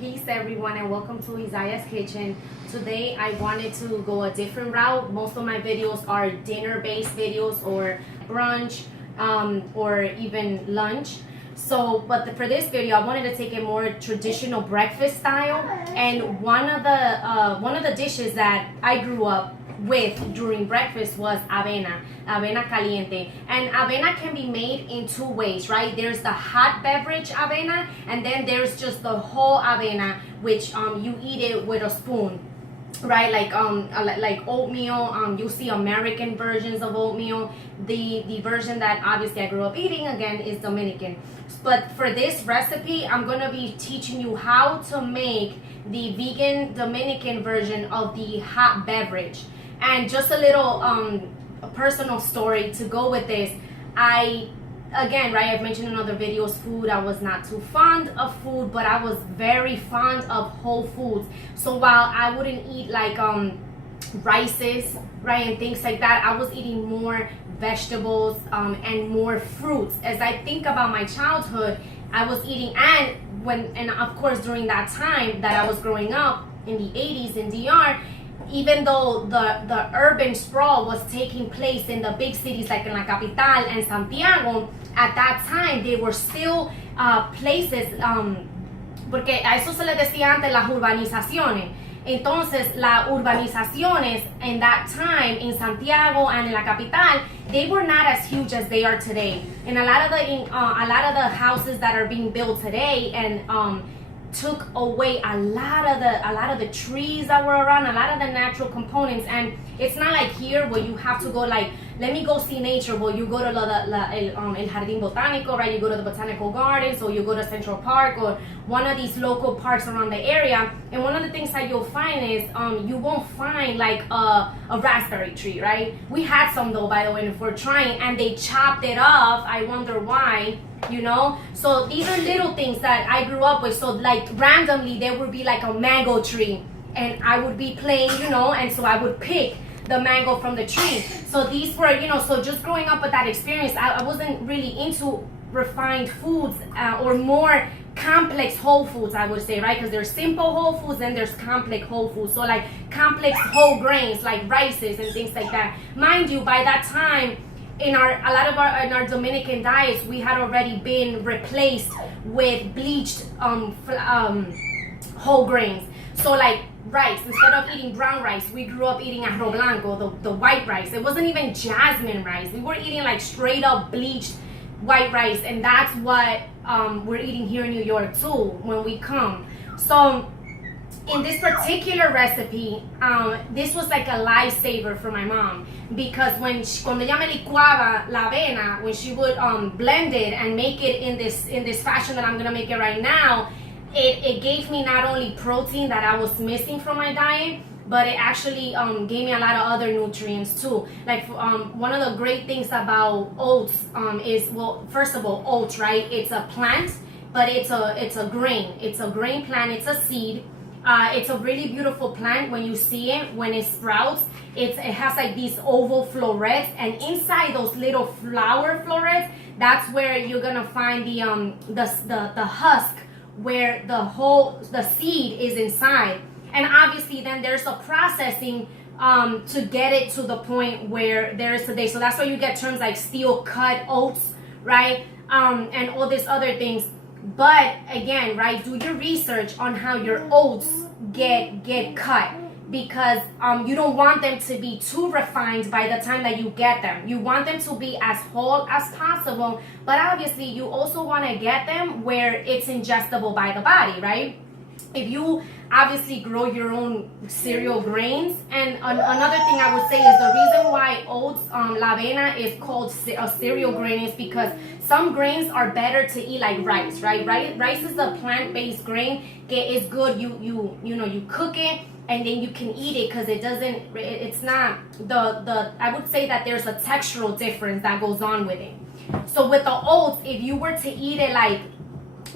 Peace everyone and welcome to Isaiah's Kitchen. Today I wanted to go a different route. Most of my videos are dinner based videos or brunch or even lunch. For this video I wanted to take a more traditional breakfast style, and one of the dishes that I grew up with during breakfast was avena caliente. And avena can be made in two ways, right? There's the hot beverage avena, and then there's just the whole avena, which you eat it with a spoon, right? Like oatmeal. You see American versions of oatmeal. The version that obviously I grew up eating again is Dominican. But for this recipe, I'm gonna be teaching you how to make the vegan Dominican version of the hot beverage. And just a little personal story to go with this. I've mentioned in other videos, food, I was not too fond of food, but I was very fond of whole foods. So while I wouldn't eat like rices, right, and things like that, I was eating more vegetables and more fruits. As I think about my childhood, I was eating, and of course during that time that I was growing up in the 80s in DR, even though the urban sprawl was taking place in the big cities like in La Capital and Santiago, at that time they were still places, porque a eso se le decía antes las urbanizaciones. Entonces, las urbanizaciones in that time in Santiago and in La Capital, they were not as huge as they are today. And a lot of the houses that are being built today and took away a lot of the trees that were around, a lot of the natural components. And it's not like here where you have to go like, let me go see nature. Well, you go to el Jardín Botánico, right? You go to the botanical gardens, or you go to Central Park or one of these local parks around the area. And one of the things that you'll find is you won't find like a raspberry tree, right? We had some though, by the way, if we're trying, and they chopped it off. I wonder why. You know, so these are little things that I grew up with. So like randomly there would be like a mango tree, and I would be playing, you know, and so I would pick the mango from the tree. So these were, you know, so just growing up with that experience, I wasn't really into refined foods or more complex whole foods, I would say, right? Because there's simple whole foods and there's complex whole foods. So like complex whole grains like rices and things like that. Mind you, by that time, in our Dominican diets, we had already been replaced with bleached whole grains. So like rice, instead of eating brown rice, we grew up eating arroz blanco, the white rice. It wasn't even jasmine rice. We were eating like straight up bleached white rice, and that's what we're eating here in New York too when we come. So in this particular recipe, this was like a lifesaver for my mom, because cuando ella me licuaba la avena, when she would blend it and make it in this fashion that I'm gonna make it right now, it gave me not only protein that I was missing from my diet, but it actually gave me a lot of other nutrients too. Like one of the great things about oats is, well, first of all, oats, right? It's a plant, but it's a grain. It's a grain plant. It's a seed. It's a really beautiful plant when you see it, when it sprouts. It has like these oval florets, and inside those little flower florets, that's where you're gonna find the husk, where the seed is inside. And obviously then there's a processing to get it to the point where there is today. So that's why you get terms like steel cut oats, right? And all these other things. But again, right, do your research on how your oats get cut, because you don't want them to be too refined by the time that you get them. You want them to be as whole as possible, but obviously you also want to get them where it's ingestible by the body, right? If you obviously grow your own cereal grains. And another thing I would say is the reason why oats, la avena is called a cereal grain is because some grains are better to eat like rice, right? Rice is a plant-based grain. It's good. You cook it and then you can eat it because it's not I would say that there's a textural difference that goes on with it. So with the oats, if you were to eat it like,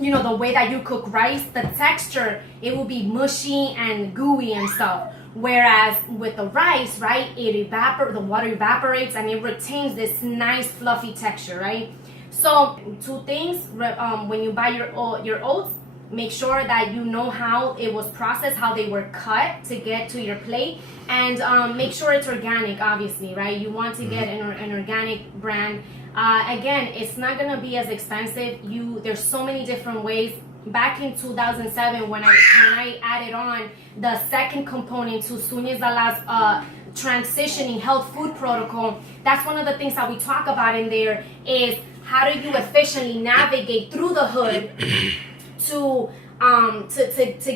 you know, the way that you cook rice, the texture, it will be mushy and gooey and stuff. Whereas with the rice, right, the water evaporates and it retains this nice fluffy texture, right? So two things, when you buy your oats, Make sure that you know how it was processed, how they were cut to get to your plate, and make sure it's organic, obviously, right? You want to get an organic brand. Again, it's not gonna be as expensive. There's so many different ways. Back in 2007, when I added on the second component to Sueños Ala's transitioning health food protocol, that's one of the things that we talk about in there is how do you efficiently navigate through the hood to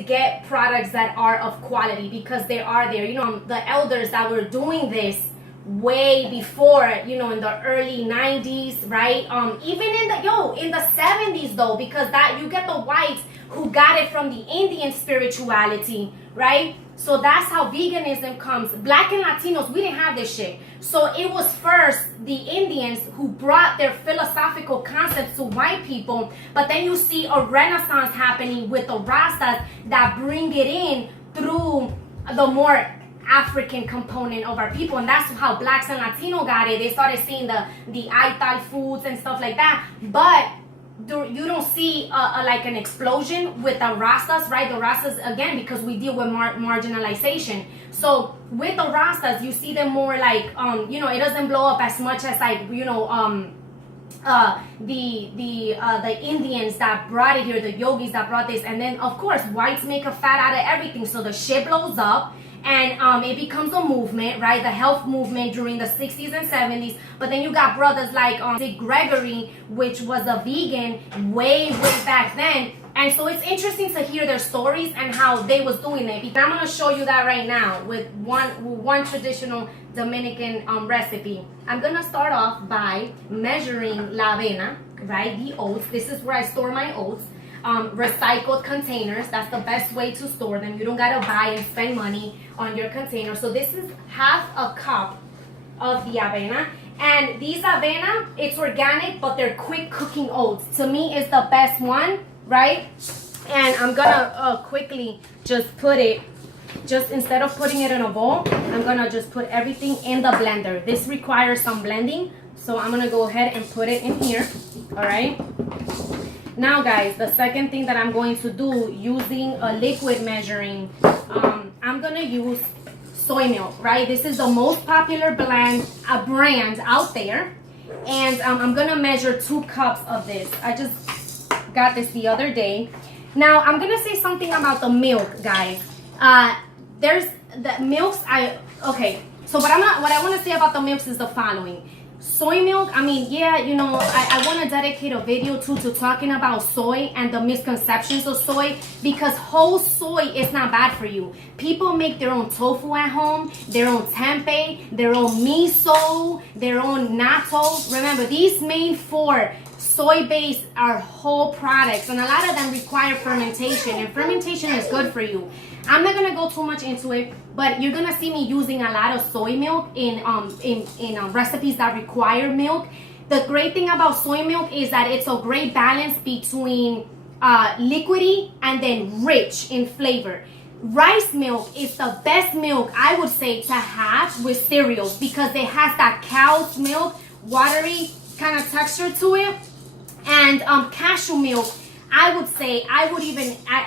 get products that are of quality, because they are there. The elders that were doing this way before, in the early 90s, right? Even in the 70s though, because that you get the whites who got it from the Indian spirituality, right? So that's how veganism comes. Black and Latinos, we didn't have this shit. So it was first the Indians who brought their philosophical concepts to white people, but then you see a renaissance happening with the Rastas that bring it in through the more African component of our people, and that's how blacks and Latino got it. They started seeing the Aital foods and stuff like that, but you don't see like an explosion with the Rastas, right? The Rastas, again, because we deal with marginalization. So with the Rastas, you see them more like it doesn't blow up as much as like the Indians that brought it here, the yogis that brought this, and then of course whites make a fat out of everything, so the shit blows up. And it becomes a movement, right? The health movement during the 60s and 70s. But then you got brothers like Dick Gregory, which was a vegan way back then. And so it's interesting to hear their stories and how they was doing it. And I'm going to show you that right now with one traditional Dominican recipe. I'm going to start off by measuring la avena, right? The oats. This is where I store my oats. Recycled containers, that's the best way to store them. You don't gotta buy and spend money on your container. So this is half a cup of the avena, and these avena, it's organic, but they're quick cooking oats. To me, it's the best one, right? And I'm gonna quickly just put it, instead of putting it in a bowl, I'm gonna just put everything in the blender. This requires some blending, so I'm gonna go ahead and put it in here. All right. Now guys, the second thing that I'm going to do using a liquid measuring, I'm going to use soy milk, right? This is the most popular brand out there. And I'm going to measure 2 cups of this. I just got this the other day. Now, I'm going to say something about the milk, guys. There's the milks, okay. So what I want to say about the milks is the following. Soy milk, I mean, yeah, I want to dedicate a video to talking about soy and the misconceptions of soy, because whole soy is not bad for you. People make their own tofu at home, their own tempeh, their own miso, their own natto. Remember, these main 4 soy-based are whole products, and a lot of them require fermentation, and fermentation is good for you. I'm not gonna go too much into it, but you're gonna see me using a lot of soy milk in recipes that require milk. The great thing about soy milk is that it's a great balance between liquidy and then rich in flavor. Rice milk is the best milk, I would say, to have with cereals, because it has that cow's milk, watery kind of texture to it. And cashew milk, I would say, I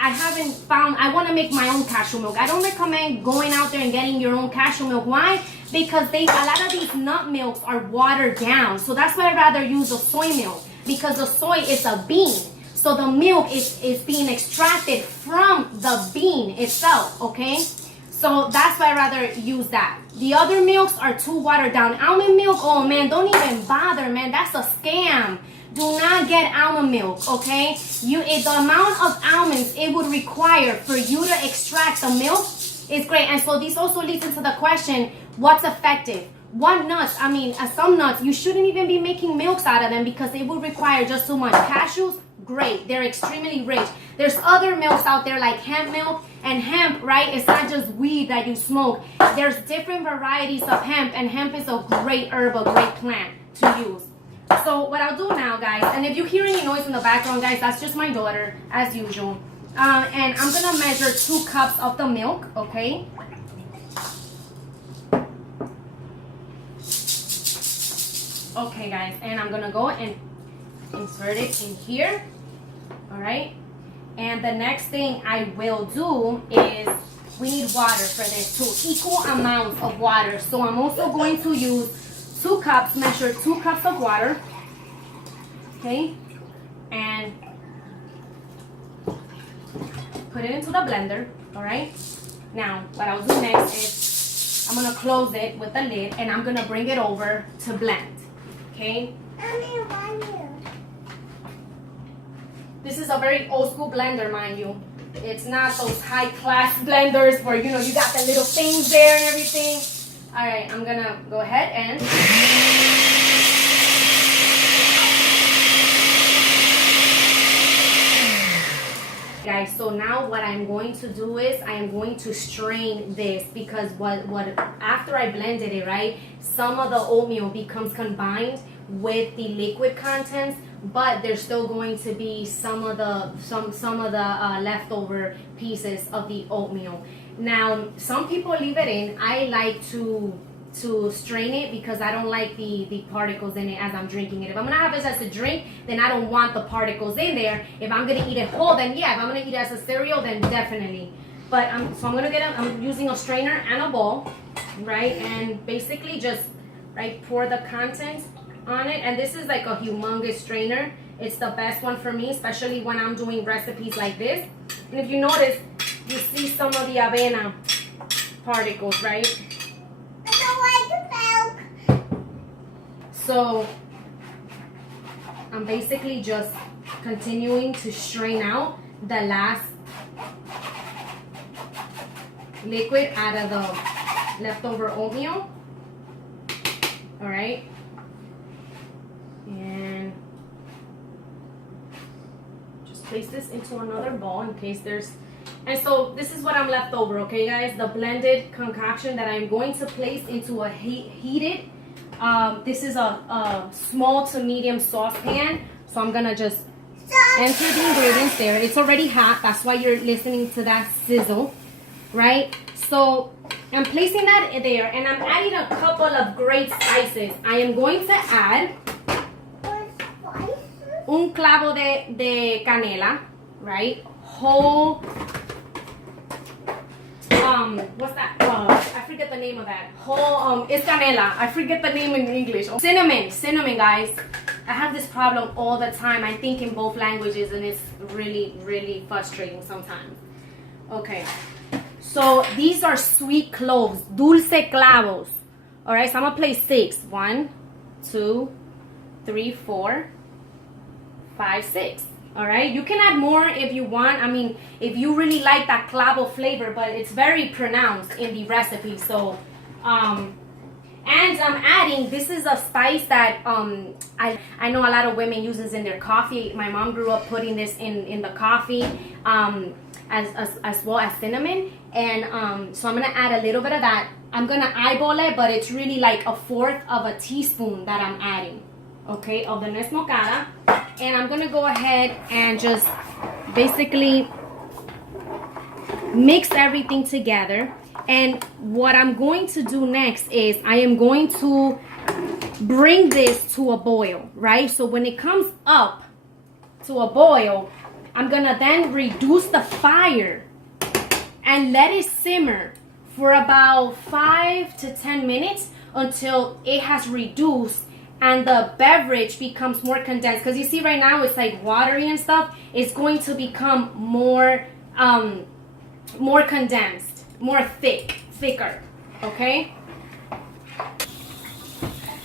haven't found, I want to make my own cashew milk. I don't recommend going out there and getting your own cashew milk. Why? Because a lot of these nut milks are watered down. So that's why I'd rather use the soy milk, because the soy is a bean. So the milk is being extracted from the bean itself, okay? So that's why I'd rather use that. The other milks are too watered down. Almond milk, oh man, don't even bother, man. That's a scam. Do not get almond milk, okay? The amount of almonds it would require for you to extract the milk is great. And so this also leads into the question, what's effective? What nuts? I mean, some nuts, you shouldn't even be making milks out of them, because it would require just so much. Cashews, great. They're extremely rich. There's other milks out there like hemp milk. And hemp, right, it's not just weed that you smoke. There's different varieties of hemp, and hemp is a great herb, a great plant to use. So what I'll do now, guys, and if you hear any noise in the background, guys, that's just my daughter, as usual. And I'm going to measure 2 cups of the milk, okay? Okay, guys, and I'm going to go and insert it in here, all right? And the next thing I will do is we need water for this too, equal amounts of water. So I'm also going to use 2 cups, measure 2 cups of water, okay, and put it into the blender, all right? Now, what I'll do next is I'm gonna close it with the lid and I'm gonna bring it over to blend, okay? This is a very old school blender, mind you. It's not those high class blenders where, you know, you got the little things there and everything. All right, I'm gonna go ahead and guys, so now what I'm going to do is I am going to strain this, because what after I blended it, right, some of the oatmeal becomes combined with the liquid contents, but there's still going to be some of the leftover pieces of the oatmeal. Now, some people leave it in. I like to strain it because I don't like the particles in it as I'm drinking it. If I'm gonna have this as a drink, then I don't want the particles in there. If I'm gonna eat it whole, then yeah. If I'm gonna eat it as a cereal, then definitely. But so I'm using a strainer and a bowl, right? And basically just pour the contents on it. And this is like a humongous strainer. It's the best one for me, especially when I'm doing recipes like this. And if you notice, you see some of the avena particles, right? So I'm basically just continuing to strain out the last liquid out of the leftover oatmeal. All right. And just place this into another bowl in case there's... And so this is what I'm left over, okay guys? The blended concoction that I'm going to place into a heated, this is a small to medium saucepan. So I'm gonna just enter the ingredients there. It's already hot, that's why you're listening to that sizzle, right? So I'm placing that there, and I'm adding a couple of great spices. I am going to add un clavo de canela, right? Whole, what's that? I forget the name of that. Whole, it's canela. I forget the name in English. Cinnamon, guys. I have this problem all the time. I think in both languages, and it's really, really frustrating sometimes. Okay. So these are sweet cloves, dulce clavos. All right, so I'm gonna place 6. 1, 2, 3, 4, 5, 6. All right, you can add more if you want. I mean, if you really like that clavo flavor, but it's very pronounced in the recipe. So, and I'm adding, this is a spice that I know a lot of women use this in their coffee. My mom grew up putting this in the coffee, as well as cinnamon. And so I'm gonna add a little bit of that. I'm gonna eyeball it, but it's really like 1/4 of a teaspoon that I'm adding, okay, of the nuez moscada. And I'm gonna go ahead and just basically mix everything together. And what I'm going to do next is I am going to bring this to a boil, right? So when it comes up to a boil, I'm gonna then reduce the fire and let it simmer for about 5 to 10 minutes until it has reduced and the beverage becomes more condensed. Because you see right now it's like watery and stuff. It's going to become more condensed, more thicker, okay?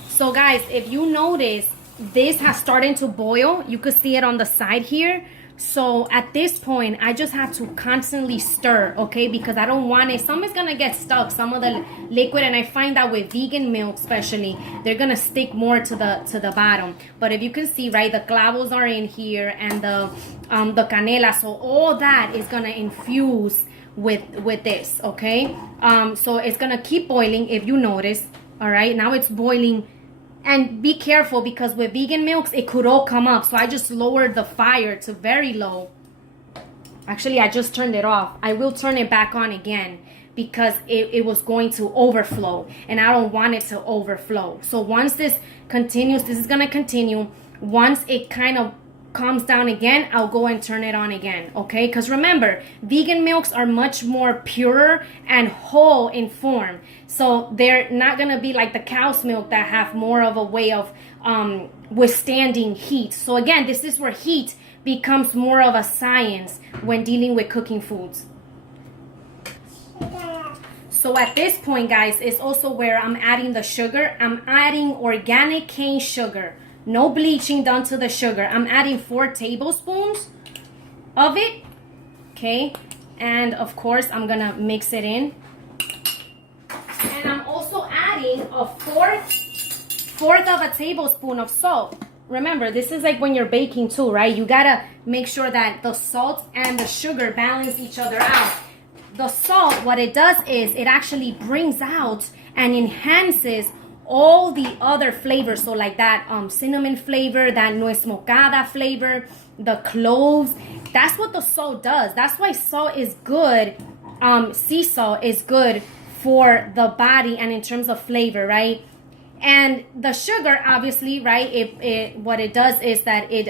So guys, if you notice, this has started to boil. You could see it on the side here. So at this point, I just have to constantly stir, okay? Because I don't want it. Some is gonna get stuck, some of the liquid, and I find that with vegan milk especially, they're gonna stick more to the bottom. But if you can see, right, the clavos are in here and the canela, so all that is gonna infuse with this, okay? So it's gonna keep boiling if you notice. All right, now it's boiling. And be careful, because with vegan milks, it could all come up. So I just lowered the fire to very low. Actually, I just turned it off. I will turn it back on again because it was going to overflow. And I don't want it to overflow. So once this continues, this is going to continue. Once it kind of calms down again, I'll go and turn it on again, okay? Because remember, vegan milks are much more purer and whole in form. So they're not gonna be like the cow's milk that have more of a way of withstanding heat. So again, this is where heat becomes more of a science when dealing with cooking foods. So at this point, guys, is also where I'm adding the sugar. I'm adding organic cane sugar. No bleaching done to the sugar. I'm adding 4 tablespoons of it. Okay. And of course, I'm going to mix it in. And I'm also adding a fourth of a tablespoon of salt. Remember, this is like when you're baking too, right? You got to make sure that the salt and the sugar balance each other out. The salt, what it does is it actually brings out and enhances all the other flavors. So like that cinnamon flavor, that nuez moscada flavor, the cloves. That's what the salt does. That's why salt is good. Sea salt is good for the body and in terms of flavor, right? And the sugar, obviously, right? What it does is that it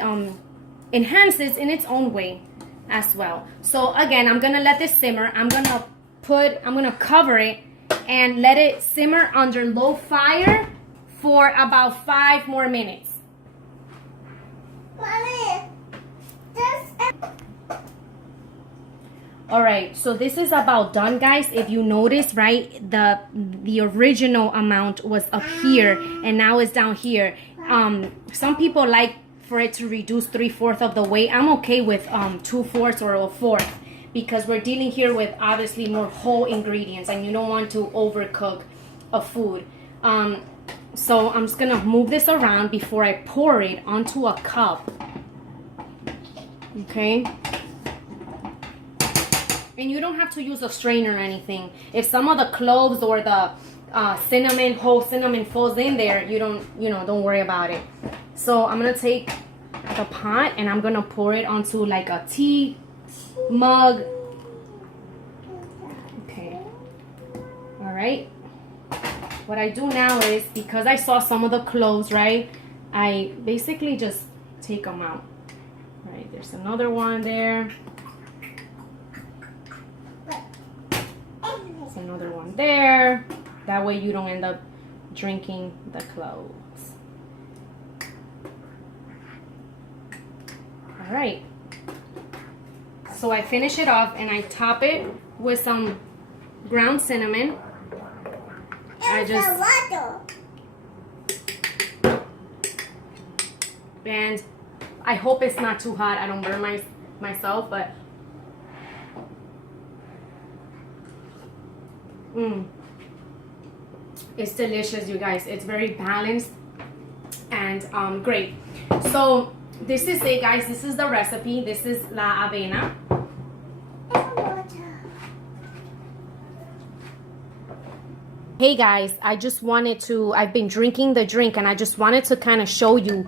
enhances in its own way as well. So again, I'm gonna let this simmer. I'm gonna cover it and let it simmer under low fire for about 5 more minutes. Mommy, all right, so this is about done, guys. If you notice, right, the original amount was up here and now it's down here. Some people like for it to reduce 3/4 of the weight. I'm okay with 2/4 or 1/4 because we're dealing here with obviously more whole ingredients and you don't want to overcook a food. So I'm just gonna move this around before I pour it onto a cup. Okay. And you don't have to use a strainer or anything. If some of the cloves or the whole cinnamon falls in there, don't worry about it. So I'm gonna take the pot and I'm gonna pour it onto like a tea mug. Okay. All right. What I do now is, because I saw some of the cloves, right, I basically just take them out. All right, there's another one there. There's another one there. That way you don't end up drinking the cloves. All right. So I finish it off and I top it with some ground cinnamon. And I hope it's not too hot. I don't burn myself, but it's delicious, you guys. It's very balanced and great. So this is it, guys. This is the recipe. This is la avena. Hey guys, I've been drinking the drink and I just wanted to kind of show you,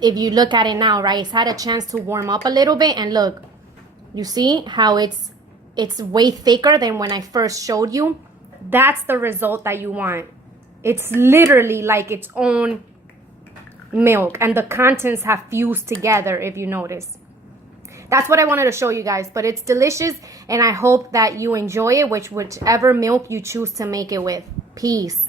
if you look at it now, right, it's had a chance to warm up a little bit, and look, you see how it's way thicker than when I first showed you. That's the result that you want. It's literally like its own milk and the contents have fused together, if you notice. That's what I wanted to show you guys, but it's delicious and I hope that you enjoy it, whichever milk you choose to make it with. Peace.